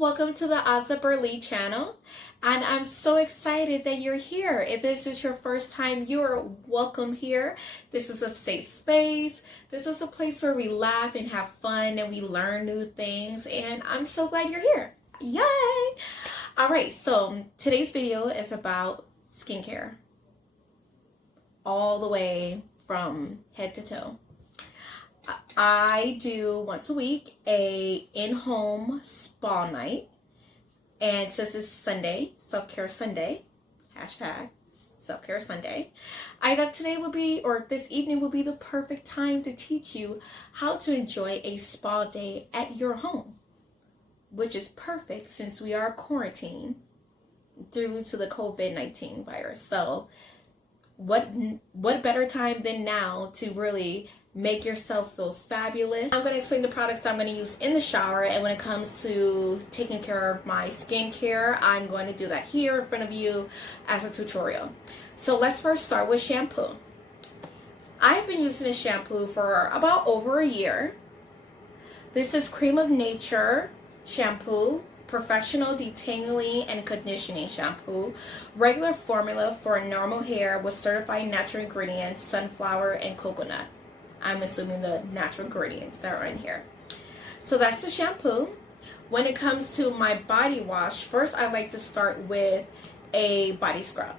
welcome to the Asa Burley channel, and I'm so excited that you're here. If this is your first time, you're welcome here. This is a safe space. This is a place where we laugh and have fun and we learn new things, and I'm so glad you're here. Yay! Alright, so today's video is about skincare. All the way from head to toe. I do once a week a in-home spa night, and since it's Sunday, self-care Sunday, hashtag self-care Sunday, I thought today would be, or this evening would be the perfect time to teach you how to enjoy a spa day at your home, which is perfect since we are quarantined due to the COVID-19 virus. So what better time than now to really make yourself feel fabulous. I'm going to explain the products I'm going to use in the shower, and when it comes to taking care of my skincare, I'm going to do that here in front of you as a tutorial. So let's first start with shampoo. I've been using this shampoo for about over a year. This is Cream of Nature shampoo, professional detangling and conditioning shampoo, regular formula for normal hair with certified natural ingredients, sunflower and coconut. I'm assuming the natural ingredients that are in here. So that's the shampoo. When it comes to my body wash, first I like to start with a body scrub.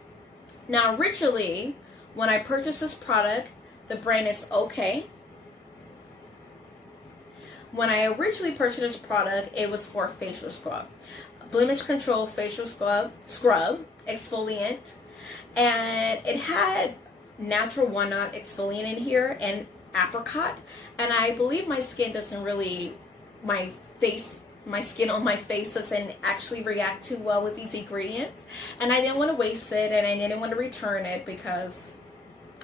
Now originally, when I purchased this product, the brand is OK. When I originally purchased this product, it was for facial scrub. Blemish control facial scrub, exfoliant, and it had natural walnut exfoliant in here and apricot, and I believe my skin doesn't really, my skin on my face doesn't actually react too well with these ingredients, and I didn't want to waste it, and I didn't want to return it because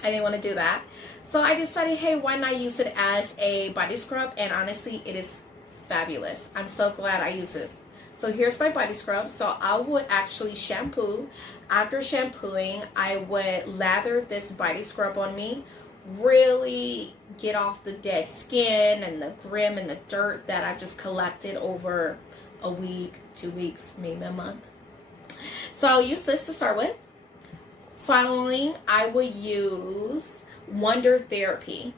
I didn't want to do that. So I decided, hey, why not use it as a body scrub? And honestly, it is fabulous. I'm so glad I use this. So here's my body scrub. So I would actually shampoo. After shampooing, I would lather this body scrub on me, really get off the dead skin and the grim and the dirt that I've just collected over a week, 2 weeks, maybe a month. So I'll use this to start with. Finally, I will use Wonder Therapy.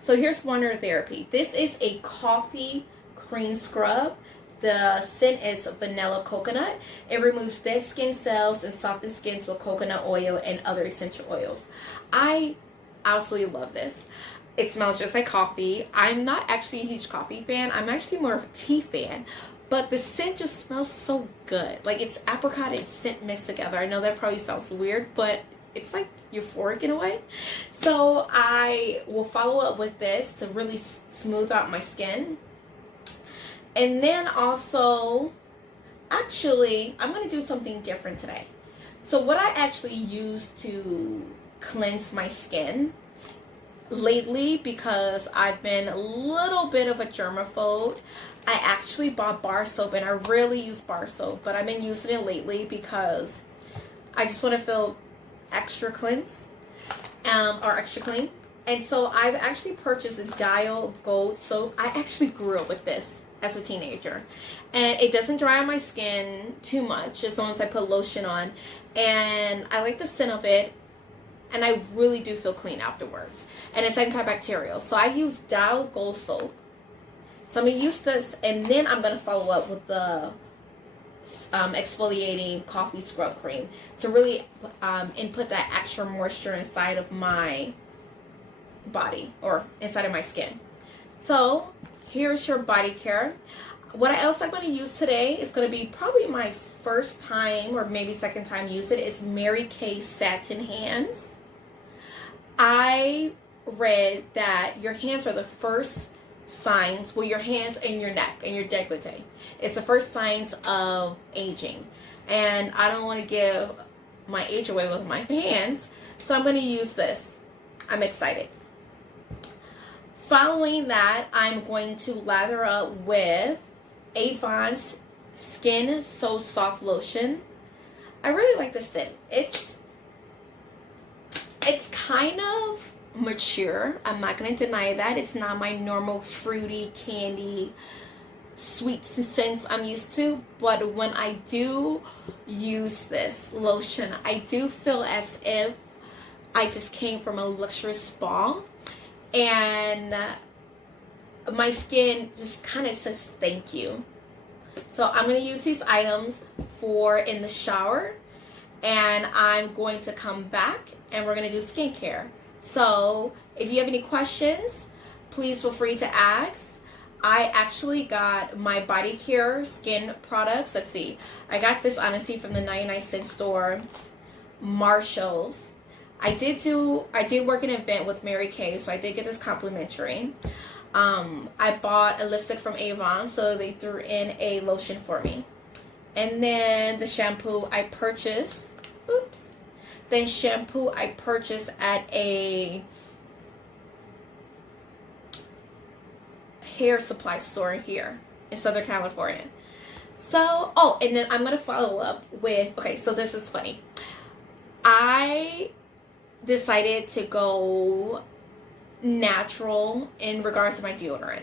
So here's Wonder Therapy. This is a coffee cream scrub. The scent is vanilla coconut. It removes dead skin cells and softens skin with coconut oil and other essential oils. I absolutely love this. It smells just like coffee. I'm not actually a huge coffee fan. I'm actually more of a tea fan. But the scent just smells so good. Like, it's apricot and scent mixed together. I know that probably sounds weird, but it's like euphoric in a way. So I will follow up with this to really smooth out my skin. And then also, actually, I'm going to do something different today. So what I actually use to cleanse my skin lately, because I've been a little bit of a germaphobe, I actually bought bar soap, and I rarely use bar soap, but I've been using it lately because I just want to feel extra cleansed, or extra clean. And so I've actually purchased a Dial Gold soap. I actually grew up with this as a teenager, and it doesn't dry on my skin too much as long as I put lotion on, and I like the scent of it, and I really do feel clean afterwards, and it's antibacterial. So I use Dial Gold soap. So I'm going to use this, and then I'm going to follow up with the exfoliating coffee scrub cream to really input that extra moisture inside of my body, or inside of my skin. So here's your body care. What else I'm going to use today is going to be probably my first time or maybe second time use it. It's Mary Kay Satin Hands. I read that your hands are the first signs, well, your hands and your neck and your décolleté. It's the first signs of aging. And I don't want to give my age away with my hands, so I'm going to use this. I'm excited. Following that, I'm going to lather up with Avon's Skin So Soft Lotion. I really like the scent. It's kind of mature. I'm not going to deny that. It's not my normal fruity candy sweet scents I'm used to, but when I do use this lotion, I do feel as if I just came from a luxurious spa, and my skin just kind of says thank you. So I'm going to use these items for in the shower, and I'm going to come back and we're going to do skincare. So if you have any questions, please feel free to ask. I actually got my body care skin products. Let's see. I got this honestly from the 99-cent store, Marshall's. I did work an event with Mary Kay, so I did get this complimentary. I bought a lipstick from Avon, so they threw in a lotion for me. And then the shampoo I purchased, at a hair supply store here in Southern California. So, oh, and then I'm going to follow up with, okay, so this is funny. I decided to go natural in regards to my deodorant.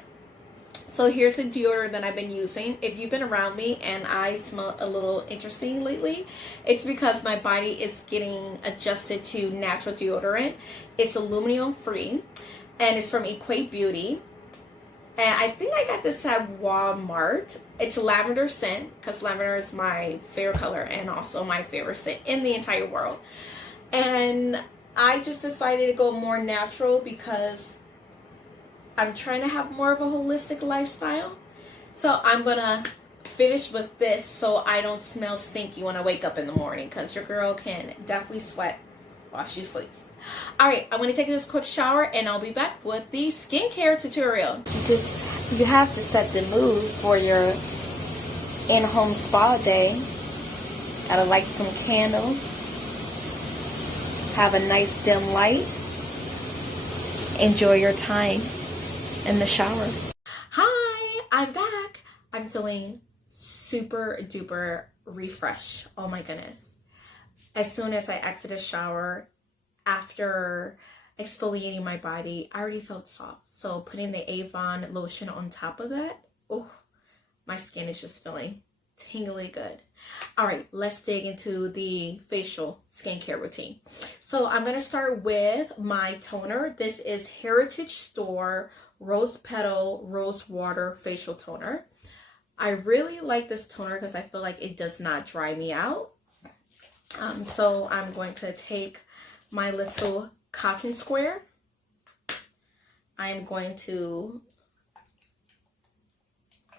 So here's the deodorant that I've been using. If you've been around me and I smell a little interesting lately, it's because my body is getting adjusted to natural deodorant. It's aluminum free and it's from Equate Beauty. And I think I got this at Walmart. It's lavender scent because lavender is my favorite color and also my favorite scent in the entire world. And I just decided to go more natural because I'm trying to have more of a holistic lifestyle. So I'm going to finish with this so I don't smell stinky when I wake up in the morning, because your girl can definitely sweat while she sleeps. Alright, I'm going to take this quick shower and I'll be back with the skincare tutorial. You have to set the mood for your in-home spa day. Gotta light some candles. Have a nice dim light. Enjoy your time in the shower. Hi, I'm back. I'm feeling super duper refreshed. Oh my goodness. As soon as I exited the shower, after exfoliating my body, I already felt soft. So putting the Avon lotion on top of that, oh, my skin is just feeling tingly good. All right, let's dig into the facial skincare routine. So I'm going to start with my toner. This is Heritage Store Rose Petal Rose Water Facial Toner. I really like this toner because I feel like it does not dry me out. So I'm going to take my little cotton square. I'm going to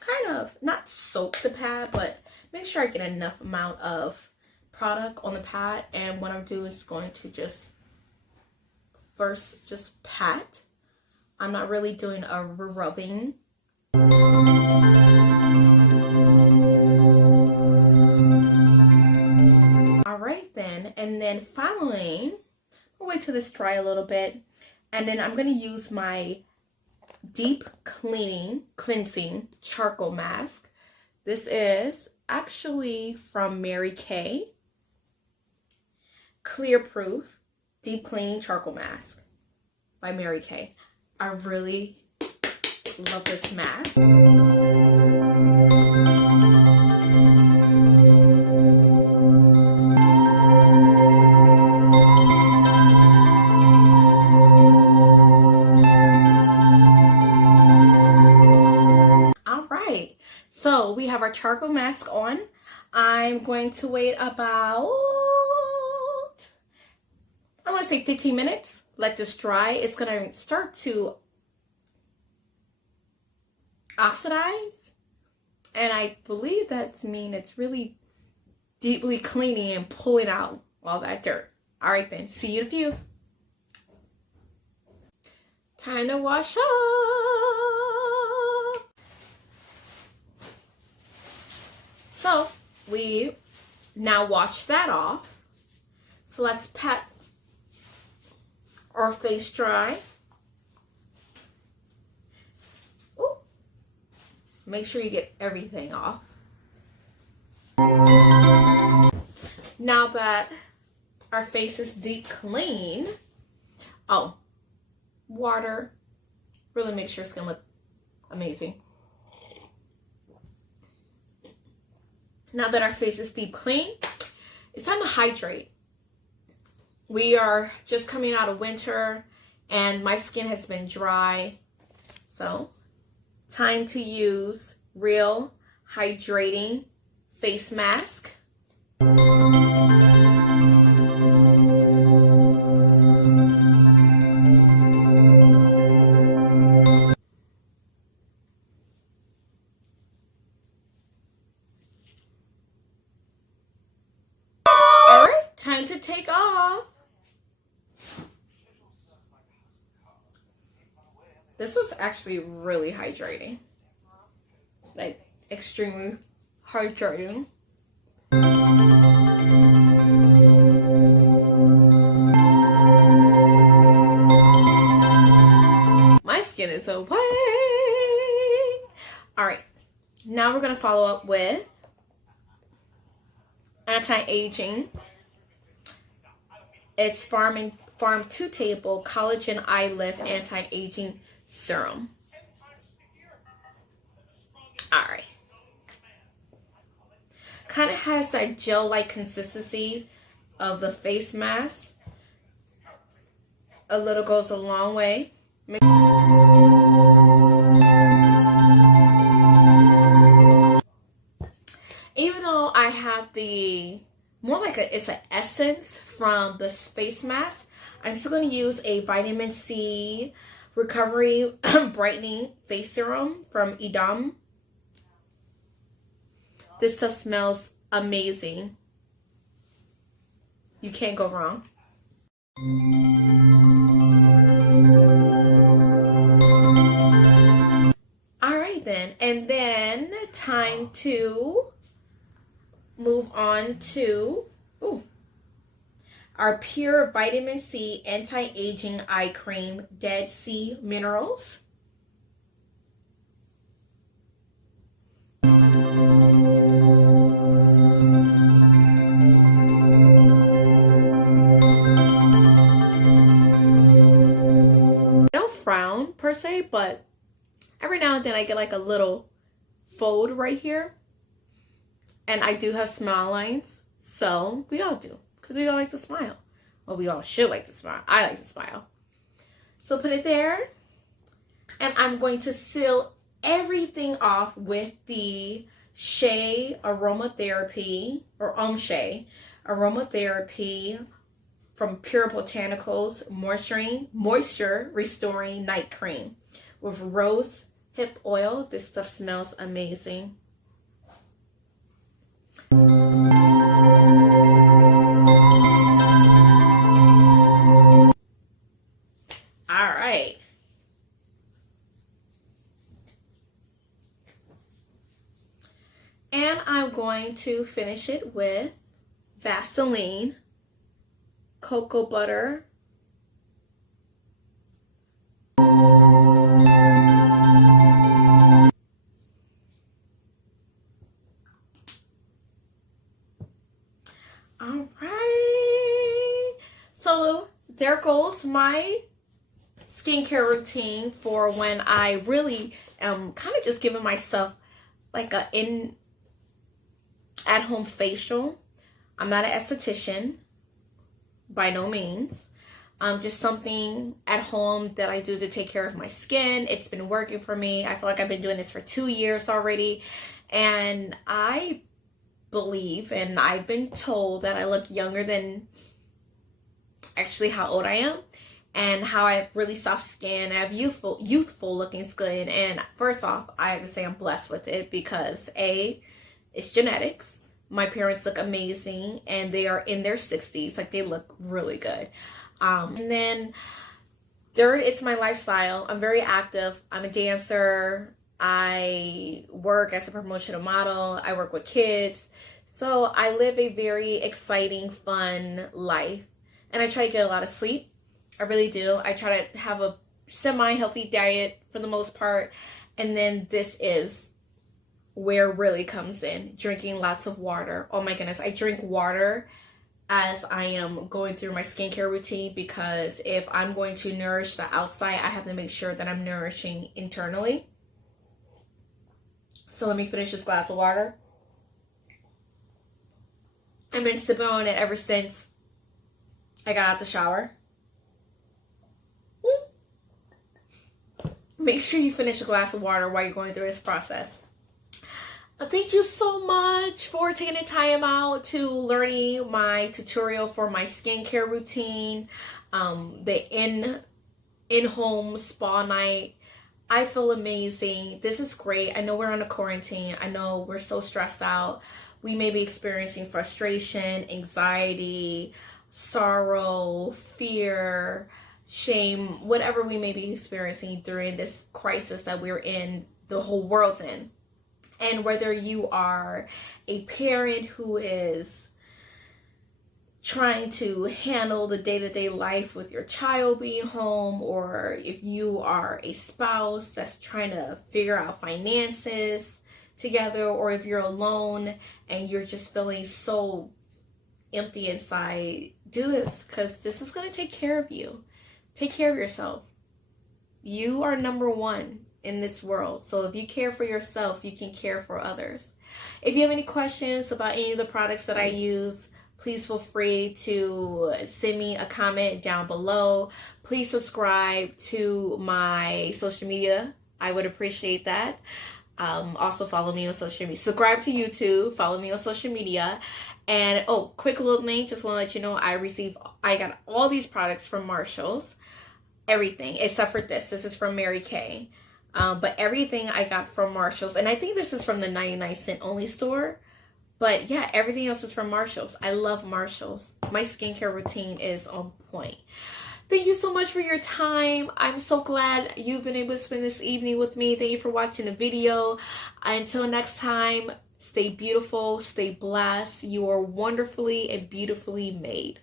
kind of not soak the pad, but make sure I get enough amount of product on the pad. And what I'm doing is going to just first just pat. I'm not really doing a rubbing. All right then, and then finally, I'll wait till this dry a little bit, and then I'm going to use my deep cleansing charcoal mask. This is actually from Mary Kay. Clear Proof Deep Cleaning Charcoal Mask by Mary Kay. I really love this mask. So we have our charcoal mask on. I'm going to wait about, I want to say 15 minutes. Let this dry. It's going to start to oxidize. And I believe that's mean it's really deeply cleaning and pulling out all that dirt. All right then, see you in a few. Time to wash up. So we now wash that off. So let's pat our face dry. Ooh. Make sure you get everything off. Now that our face is deep clean, water really makes your skin look amazing. Now that our face is deep clean, it's time to hydrate. We are just coming out of winter and my skin has been dry. So, time to use Real Hydrating Face Mask. Alright, time to take off. This was actually really hydrating. Like, extremely hydrating. My skin is so white. Alright, now we're going to follow up with anti-aging. It's Farm 2 Table Collagen Eye Lift Anti-Aging Serum. Alright. Kind of has that gel-like consistency of the face mask. A little goes a long way. Even though I have the more like it's an essence from the face mask, I'm still going to use a vitamin C recovery brightening face serum from Edam. This stuff smells amazing. You can't go wrong. Alright then, and then time to move on to our Pure Vitamin C Anti-Aging Eye Cream Dead Sea Minerals. I don't frown per se, but every now and then I get like a little fold right here. And I do have smile lines, so we all do, because we all like to smile. Well, we all should like to smile. I like to smile. So put it there, and I'm going to seal everything off with the Shea Aromatherapy, or Shea Aromatherapy from Pure Botanicals Moisture Restoring Night Cream with rose hip oil. This stuff smells amazing. Alright. And I'm going to finish it with Vaseline, cocoa butter, so there goes my skincare routine for when I really am kind of just giving myself like a at-home facial. I'm not an esthetician, by no means. Just something at home that I do to take care of my skin. It's been working for me. I feel like I've been doing this for 2 years already. And I believe, and I've been told, that I look younger than actually how old I am. And how I have really soft skin. I have youthful looking skin. And first off, I have to say I'm blessed with it because A, it's genetics. My parents look amazing and they are in their 60s. Like, they look really good. And then third, it's my lifestyle. I'm very active. I'm a dancer. I work as a promotional model. I work with kids. So I live a very exciting, fun life. And I try to get a lot of sleep. I really do. I try to have a semi-healthy diet for the most part. And then this is where it really comes in. Drinking lots of water. Oh my goodness. I drink water as I am going through my skincare routine, because if I'm going to nourish the outside, I have to make sure that I'm nourishing internally. So let me finish this glass of water. I've been sipping on it ever since I got out the shower. Make sure you finish a glass of water while you're going through this process. Thank you so much for taking the time out to learning my tutorial for my skincare routine, the in-home spa night. I feel amazing. This is great. I know we're on a quarantine. I know we're so stressed out. We may be experiencing frustration, anxiety, sorrow, fear, shame, whatever we may be experiencing during this crisis that we're in, the whole world's in. And whether you are a parent who is trying to handle the day-to-day life with your child being home, or if you are a spouse that's trying to figure out finances together, or if you're alone and you're just feeling so empty inside, do this, because this is going to take care of you. Take care of yourself. You are number one in this world. So if you care for yourself, you can care for others. If you have any questions about any of the products that I use, please feel free to send me a comment down below. Please subscribe to my social media. I would appreciate that. Also follow me on social media. Subscribe to YouTube. Follow me on social media. And quick little thing, just want to let you know, I got all these products from Marshall's. Everything except for this. This is from Mary Kay. But everything I got from Marshall's. And I think this is from the 99-cent only store. But yeah, everything else is from Marshall's. I love Marshall's. My skincare routine is on point. Thank you so much for your time. I'm so glad you've been able to spend this evening with me. Thank you for watching the video. Until next time, stay beautiful, stay blessed. You are wonderfully and beautifully made.